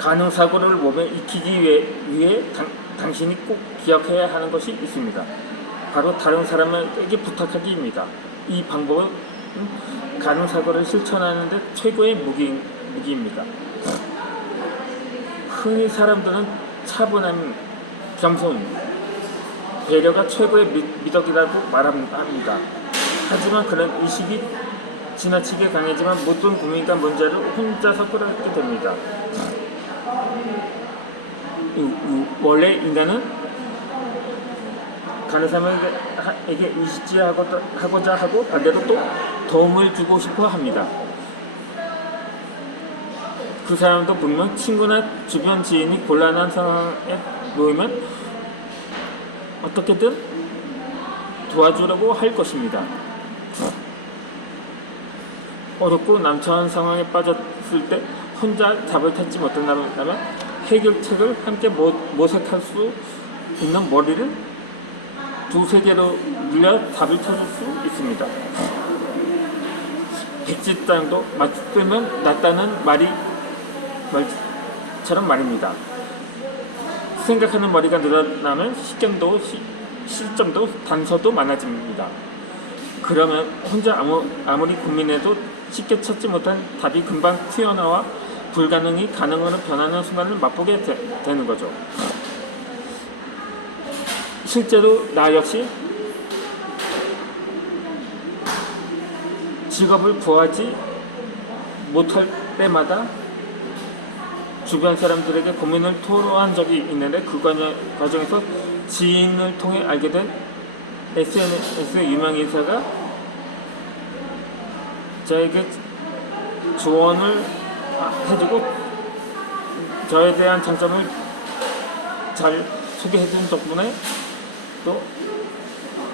가능사고를 몸에 익히기 위해 당신이 꼭 기억해야 하는 것이 있습니다. 바로 다른 사람에게 부탁하기입니다. 이 방법은 가능사고를 실천하는 데 최고의 무기입니다. 흔히 사람들은 차분함, 겸손, 배려가 최고의 미덕이라고 말합니다. 하지만 그런 의식이 지나치게 강해지만 모든 고민과 문제를 혼자서 끌어안게 됩니다. 원래 인간은 다른 사람에게 의지하고자 하고 반대로 또 도움을 주고 싶어 합니다. 그 사람도 분명 친구나 주변 지인이 곤란한 상황에 놓이면 어떻게든 도와주려고 할 것입니다. 어렵고 난처한 상황에 빠졌을 때 혼자 답을 찾지 못한다면 해결책을 함께 모색할 수 있는 머리를 두세 개로 늘려 답을 찾을 수 있습니다. 백지장도 맞으면 낫다는 말처럼 말입니다. 생각하는 머리가 늘어나면 시점도 단서도 많아집니다. 그러면 혼자 아무리 고민해도 쉽게 찾지 못한 답이 금방 튀어나와 불가능이 가능으로 변하는 순간을 맛보게 되는 거죠. 실제로 나 역시 직업을 구하지 못할 때마다 주변 사람들에게 고민을 토로한 적이 있는데 그 과정에서 지인을 통해 알게 된 SNS 유명인사가 저에게 조언을 해주고 저에 대한 장점을 잘 소개해준 덕분에 또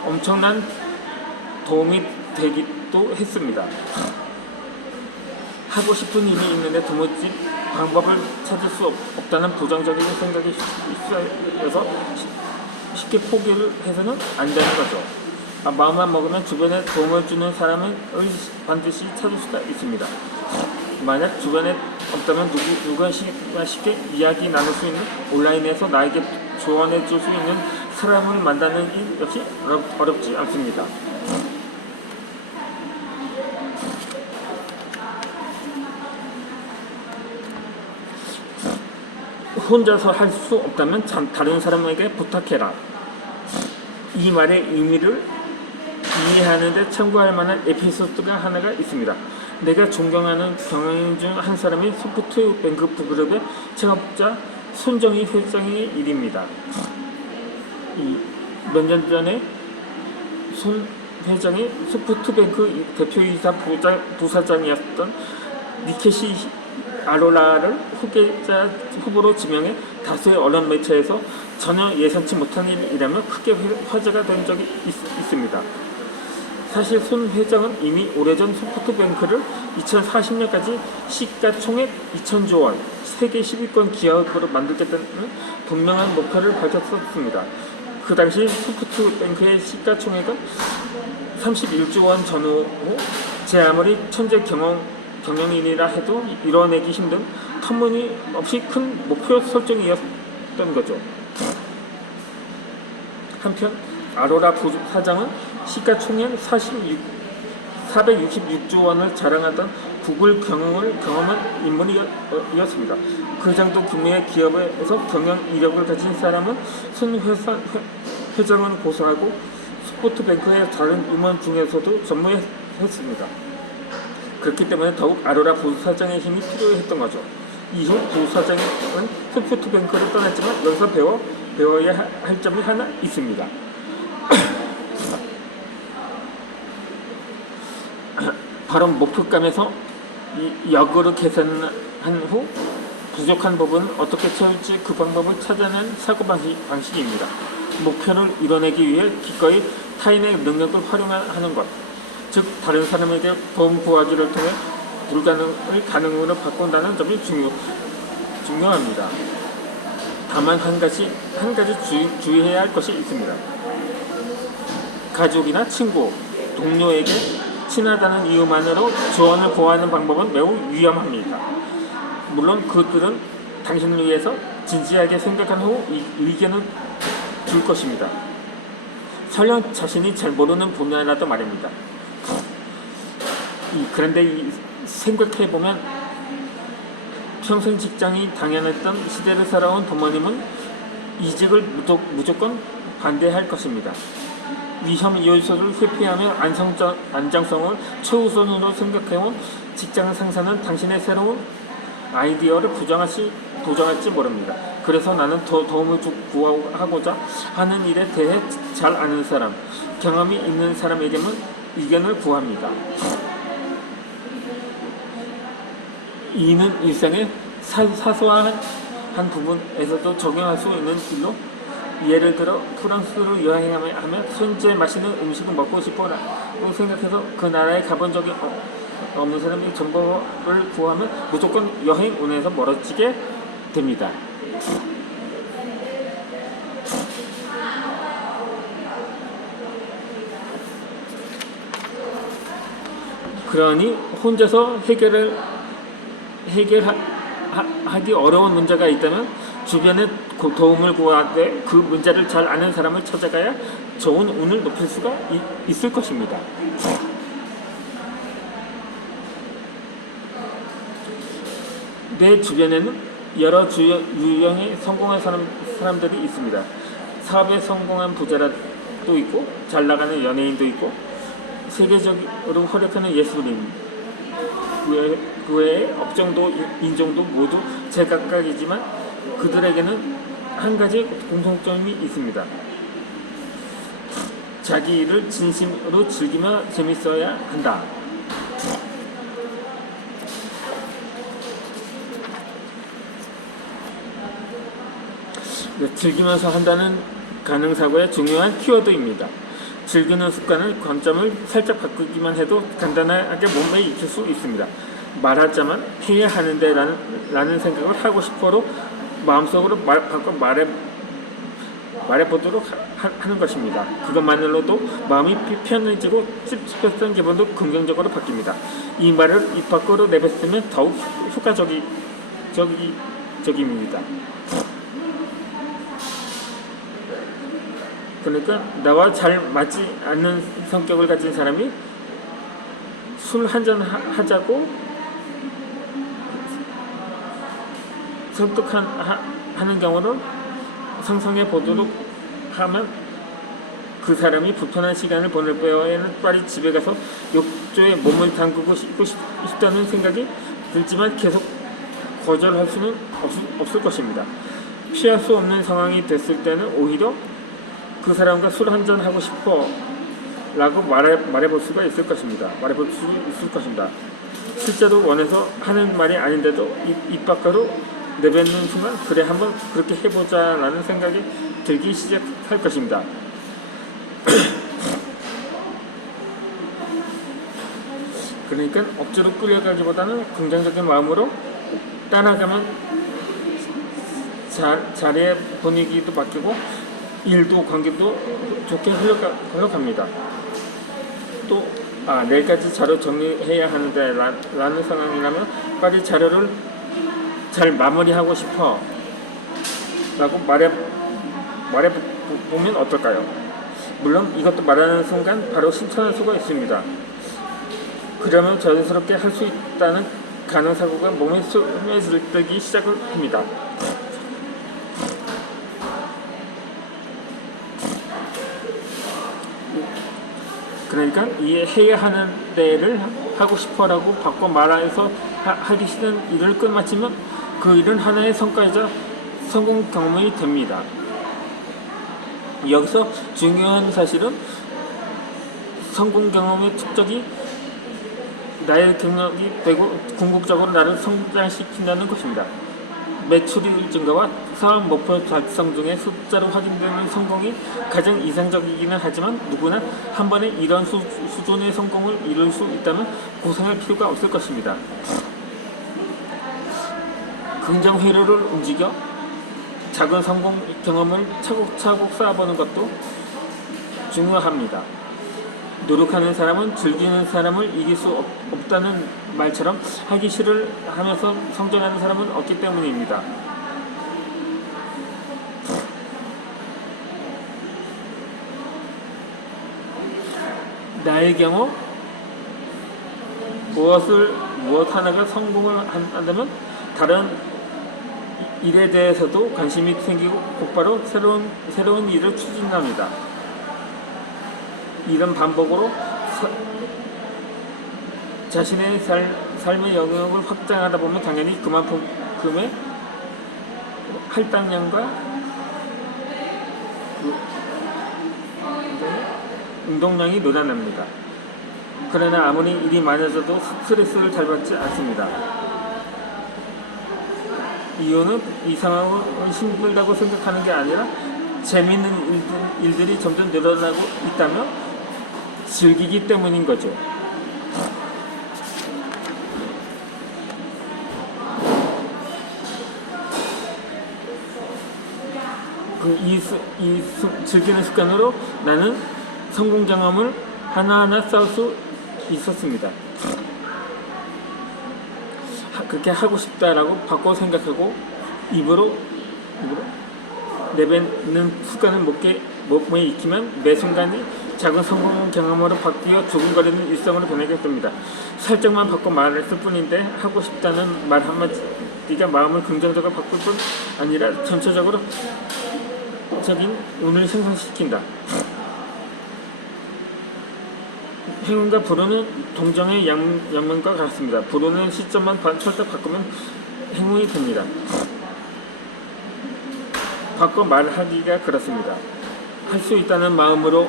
엄청난 도움이 되기도 했습니다. 하고 싶은 일이 있는데 도무지 방법을 찾을 수 없다는 부정적인 생각이 있어서 쉽게 포기를 해서는 안 되는 거죠. 마음만 먹으면 주변에 도움을 주는 사람을 반드시 찾을 수가 있습니다. 만약 주변에 없다면 누가 쉽게 이야기 나눌 수 있는 온라인에서 나에게 조언해 줄 수 있는 사람을 만나는 일 역시 어렵지 않습니다. 혼자서 할 수 없다면 다른 사람에게 부탁해라. 이 말의 의미를 이해하는 데 참고할 만한 에피소드가 하나가 있습니다. 내가 존경하는 경영인 중 한 사람이 소프트뱅크 그룹의 창업자 손정희 회장의 일입니다. 몇 년 전에 손 회장이 소프트뱅크 대표이사 부사장이었던 니케시 아로라를 후보로 지명해 다수의 언론 매체에서 전혀 예상치 못한 일이라며 크게 화제가 된 적이 있습니다. 사실 손 회장은 이미 오래전 소프트뱅크를 2040년까지 시가총액 2천조 원, 세계 10위권 기업으로 만들겠다는 분명한 목표를 밝혔었습니다. 그 당시 소프트뱅크의 시가총액은 31조 원 전후 제 아무리 천재 경영인이라 해도 이뤄내기 힘든 터무니없이 큰 목표 설정이었던 거죠. 한편 아로라 부사장은 시가총액 466조 원을 자랑하던 구글 경험한 인물이었습니다. 그 정도 규모의 기업에서 경영 이력을 가진 사람은 손 회장은 고소하고 소프트뱅크의 다른 임원 중에서도 전무했습니다. 그렇기 때문에 더욱 아로라 부사장의 힘이 필요했던 거죠. 이후 부사장은 소프트뱅크를 떠났지만 여기서 배워야 할 점이 하나 있습니다. 바로 목표감에서 역으로 계산한 후 부족한 부분을 어떻게 채울지 그 방법을 찾아낸 사고방식입니다. 목표를 이뤄내기 위해 기꺼이 타인의 능력을 활용하는 것, 즉 다른 사람에게 도움 구하기를 통해 불가능을 가능으로 바꾼다는 점이 중요합니다. 다만 한 가지 주의해야 할 것이 있습니다. 가족이나 친구, 동료에게 친하다는 이유만으로 조언을 구하는 방법은 매우 위험합니다. 물론 그들은 당신을 위해서 진지하게 생각한 후 의견을 줄 것입니다. 설령 자신이 잘 모르는 분야라도 말입니다. 그런데 생각해보면 평생 직장이 당연했던 시대를 살아온 부모님은 이직을 무조건 반대할 것입니다. 위험 요소를 회피하며 안정성을 최우선으로 생각해온 직장 상사는 당신의 새로운 아이디어를 부정할지 모릅니다. 그래서 나는 도움을 구하고자 하는 일에 대해 잘 아는 사람, 경험이 있는 사람에게만 의견을 구합니다. 이는 일상의 사소한 부분에서도 적용할 수 있는 길로, 예를 들어 프랑스로 여행하며 현재 맛있는 음식을 먹고 싶어라고 생각해서 그 나라에 가본 적이 없는 사람이 정보를 구하면 무조건 여행 운에서 멀어지게 됩니다. 그러니 혼자서 해결하기 어려운 문제가 있다면 주변에 도움을 구하되 그 문제를 잘 아는 사람을 찾아가야 좋은 운을 높일 수가 있을 것입니다. 내 주변에는 여러 유형의 성공한 사람들이 있습니다. 사업에 성공한 부자도 있고 잘 나가는 연예인도 있고 세계적으로 활약하는 예술인, 그 외의 업종도 인종도 모두 제각각이지만 그들에게는 한 가지 공통점이 있습니다. 자기 일을 진심으로 즐기며 재밌어야 한다. 즐기면서 한다는 가능사고의 중요한 키워드입니다. 즐기는 습관을 관점을 살짝 바꾸기만 해도 간단하게 몸에 익힐 수 있습니다. 말하자면 해야 하는데 라는 생각을 하고 싶어도 마음속으로 바꿔 말해보도록 하는 것입니다. 그것만으로도 마음이 편해지고 찝찝했던 기분도 긍정적으로 바뀝니다. 이 말을 입 밖으로 내뱉으면 더욱 효과적입니다. 그러니까 나와 잘 맞지 않는 성격을 가진 사람이 술 한잔 하자고 설득하는 경우를 상상해 보도록 하면 그 사람이 불편한 시간을 보낼 바에는 빨리 집에 가서 욕조에 몸을 담그고 싶다는 생각이 들지만 계속 거절할 수는 없을 것입니다. 피할 수 없는 상황이 됐을 때는 오히려 그 사람과 술 한잔 하고 싶어 라고 말해볼 수가 있을 것입니다. 실제로 원해서 하는 말이 아닌데도 입 밖으로 내뱉는 순간 그래 한번 그렇게 해보자 라는 생각이 들기 시작할 것입니다. 그러니까 억지로 끌려가기보다는 긍정적인 마음으로 따라가면 자리의 분위기도 바뀌고 일도 관계도 좋게 흘러갑니다. 또 내일까지 자료 정리해야 하는데 라는 상황이라면 빨리 자료를 잘 마무리하고 싶어 라고 말해보면 어떨까요? 물론 이것도 말하는 순간 바로 실천할 수가 있습니다. 그러면 자연스럽게 할 수 있다는 가능사고가 몸에 스며들기 시작을 합니다. 그러니까 이 해야 하는 데를 하고 싶어라고 바꿔 말해서 하기 싫은 일을 끝마치면 그 일은 하나의 성과이자 성공 경험이 됩니다. 여기서 중요한 사실은 성공 경험의 축적이 나의 경력이 되고 궁극적으로 나를 성장시킨다는 것입니다. 매출일 증가와 사업 목표 달성 중에 숫자로 확인되는 성공이 가장 이상적이기는 하지만 누구나 한 번에 이런 수준의 성공을 이룰 수 있다면 고생할 필요가 없을 것입니다. 긍정 회로를 움직여 작은 성공 경험을 차곡차곡 쌓아보는 것도 중요합니다. 노력하는 사람은 즐기는 사람을 이길 수 없다는 말처럼 하기 싫을 하면서 성장하는 사람은 없기 때문입니다. 나의 경우 무엇 하나가 성공을 한다면 다른 일에 대해서도 관심이 생기고 곧바로 새로운 일을 추진합니다. 이런 반복으로 자신의 삶의 영역을 확장하다 보면 당연히 그만큼의 할당량과 운동량이 늘어납니다. 그러나 아무리 일이 많아져도 스트레스를 잘 받지 않습니다. 이유는 이 상황을 힘들다고 생각하는 게 아니라 재미있는 일들이 점점 늘어나고 있다며 즐기기 때문인 거죠. 즐기는 습관으로 나는 성공 경험을 하나하나 쌓을 수 있었습니다. 그렇게 하고 싶다라고 바꿔 생각하고 입으로 내뱉는 습관을 몸에 익히면 매 순간이 작은 성공 경험으로 바뀌어 두근거리는 일상으로 변하게 됩니다. 살짝만 바꿔 말했을 뿐인데 하고 싶다는 말 한마디가 마음을 긍정적으로 바꿀 뿐 아니라 전체적으로 적인 운을 생성시킨다. 행운과 불운은 동정의 양면과 같습니다. 불운은 시점만 살짝 바꾸면 행운이 됩니다. 바꿔 말하기가 그렇습니다. 할 수 있다는 마음으로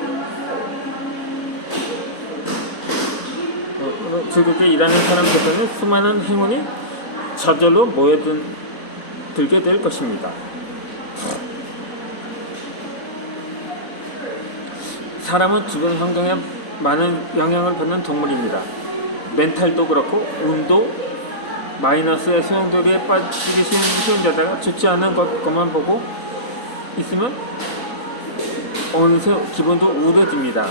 즐겁게 일하는 사람들에게는 수많은 행운이 저절로 모여들게 될 것입니다. 사람은 주변 환경에 많은 영향을 받는 동물입니다. 멘탈도 그렇고 운도 마이너스의 소용돌이에 빠지기 쉬운 자다가 좋지 않은 것만 보고 있으면 어느새 기분도 우울해집니다.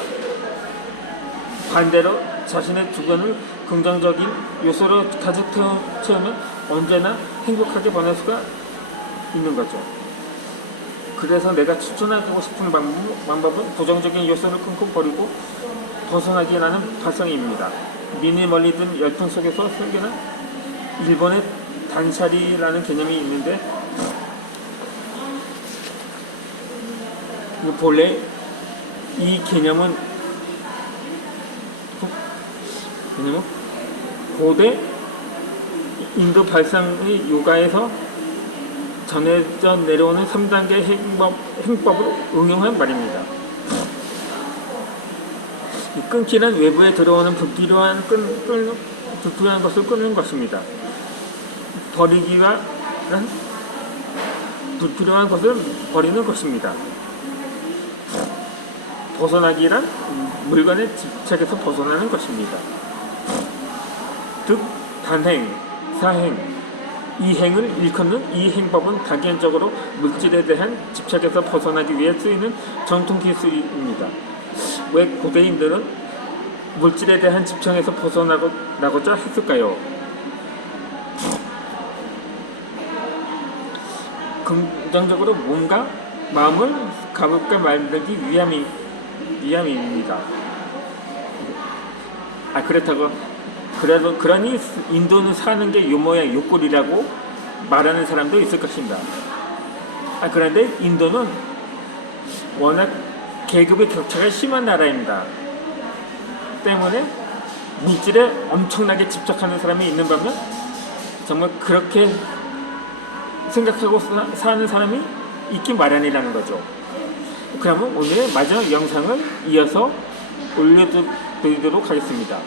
반대로 자신의 주변을 긍정적인 요소로 가득 채우면 언제나 행복하게 보낼 수가 있는 거죠. 그래서 내가 추천하고 싶은 방법은 부정적인 요소를 끊고 버리고 벗어나게 하는 발상입니다. 미니멀리즘 열풍 속에서 생기는 일본의 단샤리라는 개념이 있는데 본래 이 개념은 고대 인도 발상의 요가에서 전해져 내려오는 3단계 행법을 응용한 말입니다. 끊기는 외부에 들어오는 불필요한 것을 끊는 것입니다. 버리기란 불필요한 것을 버리는 것입니다. 벗어나기란 물건의 집착에서 벗어나는 것입니다. 즉 단행, 사행, 이행을 일컫는 이 행법은 단계적으로 물질에 대한 집착에서 벗어나기 위해 쓰이는 전통 기술입니다. 왜 고대인들은 물질에 대한 집착에서 벗어나고자 했을까요? 긍정적으로 몸과 마음을 가볍게 만들기 위함입니다. 그러니 인도는 사는 게 유머야 욕구리라고 말하는 사람도 있을 것입니다. 그런데 인도는 워낙 계급의 격차가 심한 나라입니다. 때문에 물질에 엄청나게 집착하는 사람이 있는 반면 정말 그렇게 생각하고 사는 사람이 있긴 마련이라는 거죠. 그러면 오늘의 마지막 영상을 이어서 올려드리도록 하겠습니다.